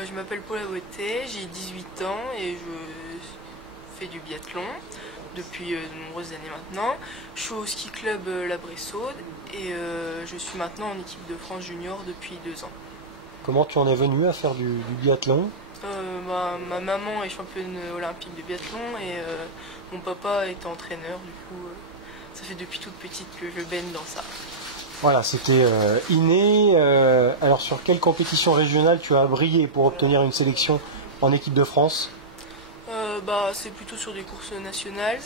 Je m'appelle Paula Beauté, j'ai 18 ans et je fais du biathlon depuis de nombreuses années maintenant. Je suis au ski club La Bressaude et je suis maintenant en équipe de France junior depuis 2 ans. Comment tu en es venu à faire du biathlon? Ma maman est championne olympique de biathlon et mon papa est entraîneur, du coup ça fait depuis toute petite que je baigne dans ça. Voilà, c'était inné. Alors sur quelle compétition régionale tu as brillé pour obtenir une sélection en équipe de France? C'est plutôt sur des courses nationales.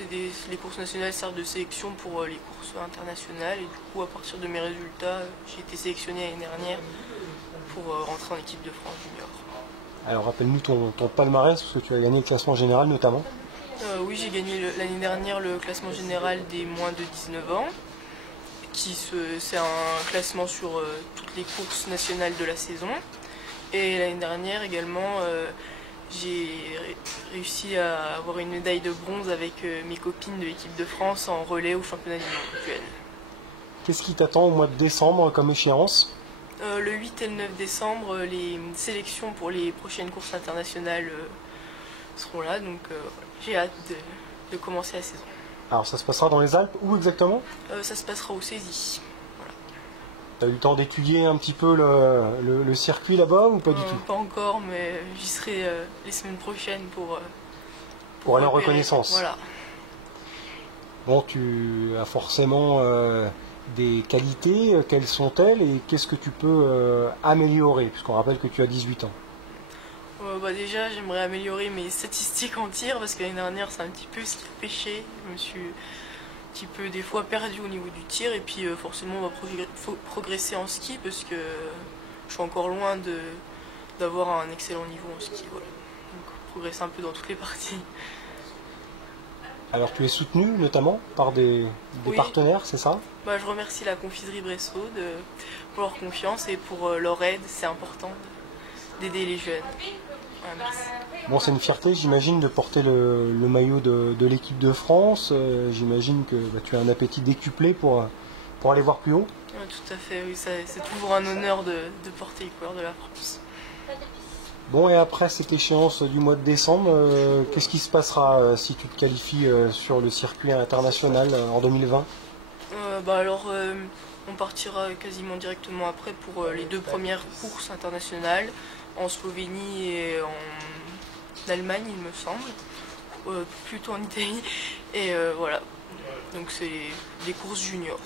Les courses nationales servent de sélection pour les courses internationales et du coup à partir de mes résultats j'ai été sélectionnée l'année dernière pour rentrer en équipe de France junior. Alors rappelle-nous ton palmarès, parce que tu as gagné le classement général notamment. Oui, j'ai gagné l'année dernière le classement général des moins de 19 ans. C'est un classement sur toutes les courses nationales de la saison. Et l'année dernière également, j'ai réussi à avoir une médaille de bronze avec mes copines de l'équipe de France en relais au championnat du monde actuel. Qu'est-ce qui t'attend au mois de décembre comme échéance? Le 8 et le 9 décembre, les sélections pour les prochaines courses internationales seront là, donc j'ai hâte de commencer la saison. Alors ça se passera dans les Alpes, où exactement? Ça se passera au Césis. Voilà. Tu as eu le temps d'étudier un petit peu le circuit là-bas ou pas du tout? Pas encore, mais j'y serai les semaines prochaines Pour aller en repérer. reconnaissance. Voilà. Bon, tu as forcément des qualités. Quelles sont-elles et qu'est-ce que tu peux améliorer? Puisqu'on rappelle que tu as 18 ans. Déjà, j'aimerais améliorer mes statistiques en tir parce que l'année dernière, c'est un petit peu ce qui a pêché. Je me suis un petit peu des fois perdu au niveau du tir et puis forcément, on va progresser en ski parce que je suis encore loin d'avoir un excellent niveau en ski. Voilà. Donc, progresser un peu dans toutes les parties. Alors tu es soutenu notamment par des Oui. partenaires, c'est ça? Je remercie la confiserie Bressaude pour leur confiance et pour leur aide. C'est important d'aider les jeunes. Merci. Bon, c'est une fierté, j'imagine, de porter le maillot de l'équipe de France. J'imagine que tu as un appétit décuplé pour aller voir plus haut. Tout à fait, oui, c'est toujours un honneur de porter les couleurs de la France. Bon, et après cette échéance du mois de décembre, qu'est-ce qui se passera si tu te qualifies sur le circuit international en 2020? On partira quasiment directement après pour les 2 premières courses internationales en Slovénie et en Allemagne, il me semble, plutôt en Italie. Et voilà, donc c'est des courses juniors.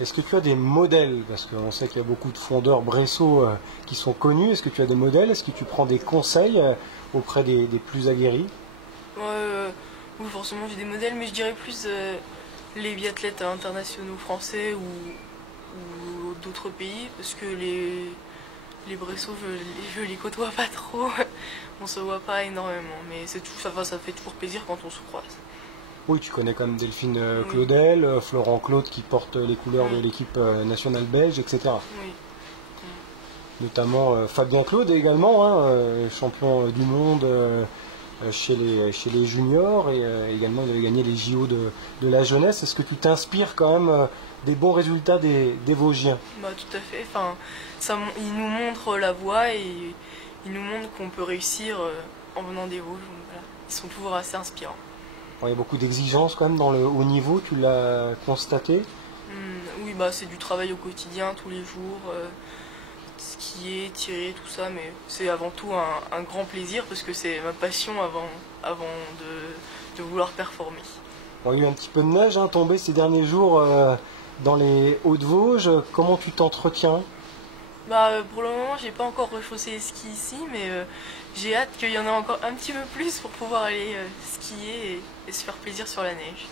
Est-ce que tu as des modèles? Parce qu'on sait qu'il y a beaucoup de fondeurs Bressot qui sont connus. Est-ce que tu as des modèles? Est-ce que tu prends des conseils auprès des plus aguerris? Oui, forcément j'ai des modèles, mais je dirais plus les biathlètes internationaux français ou d'autres pays, parce que les Bressot, je les côtoie pas trop. On se voit pas énormément, mais c'est tout, ça fait toujours plaisir quand on se croise. Oui, tu connais quand même Delphine Oui. Claudel, Florent Claude qui porte les couleurs de l'équipe nationale belge, etc. Oui. Notamment Fabien Claude également, champion du monde chez les juniors et également il avait gagné les JO de la jeunesse. Est-ce que tu t'inspires quand même des bons résultats des Vosgiens? Tout à fait. Il nous montre la voie et il nous montre qu'on peut réussir en venant des Vosges. Donc, voilà. Ils sont toujours assez inspirants. Bon, il y a beaucoup d'exigences quand même dans le haut niveau, tu l'as constaté? Oui, c'est du travail au quotidien, tous les jours, skier, tirer, tout ça, mais c'est avant tout un grand plaisir parce que c'est ma passion avant de vouloir performer. Bon, il y a eu un petit peu de neige tombée ces derniers jours dans les Hauts-de-Vosges. Comment tu t'entretiens? Pour le moment, j'ai pas encore rechaussé les skis ici, mais j'ai hâte qu'il y en ait encore un petit peu plus pour pouvoir aller skier et se faire plaisir sur la neige.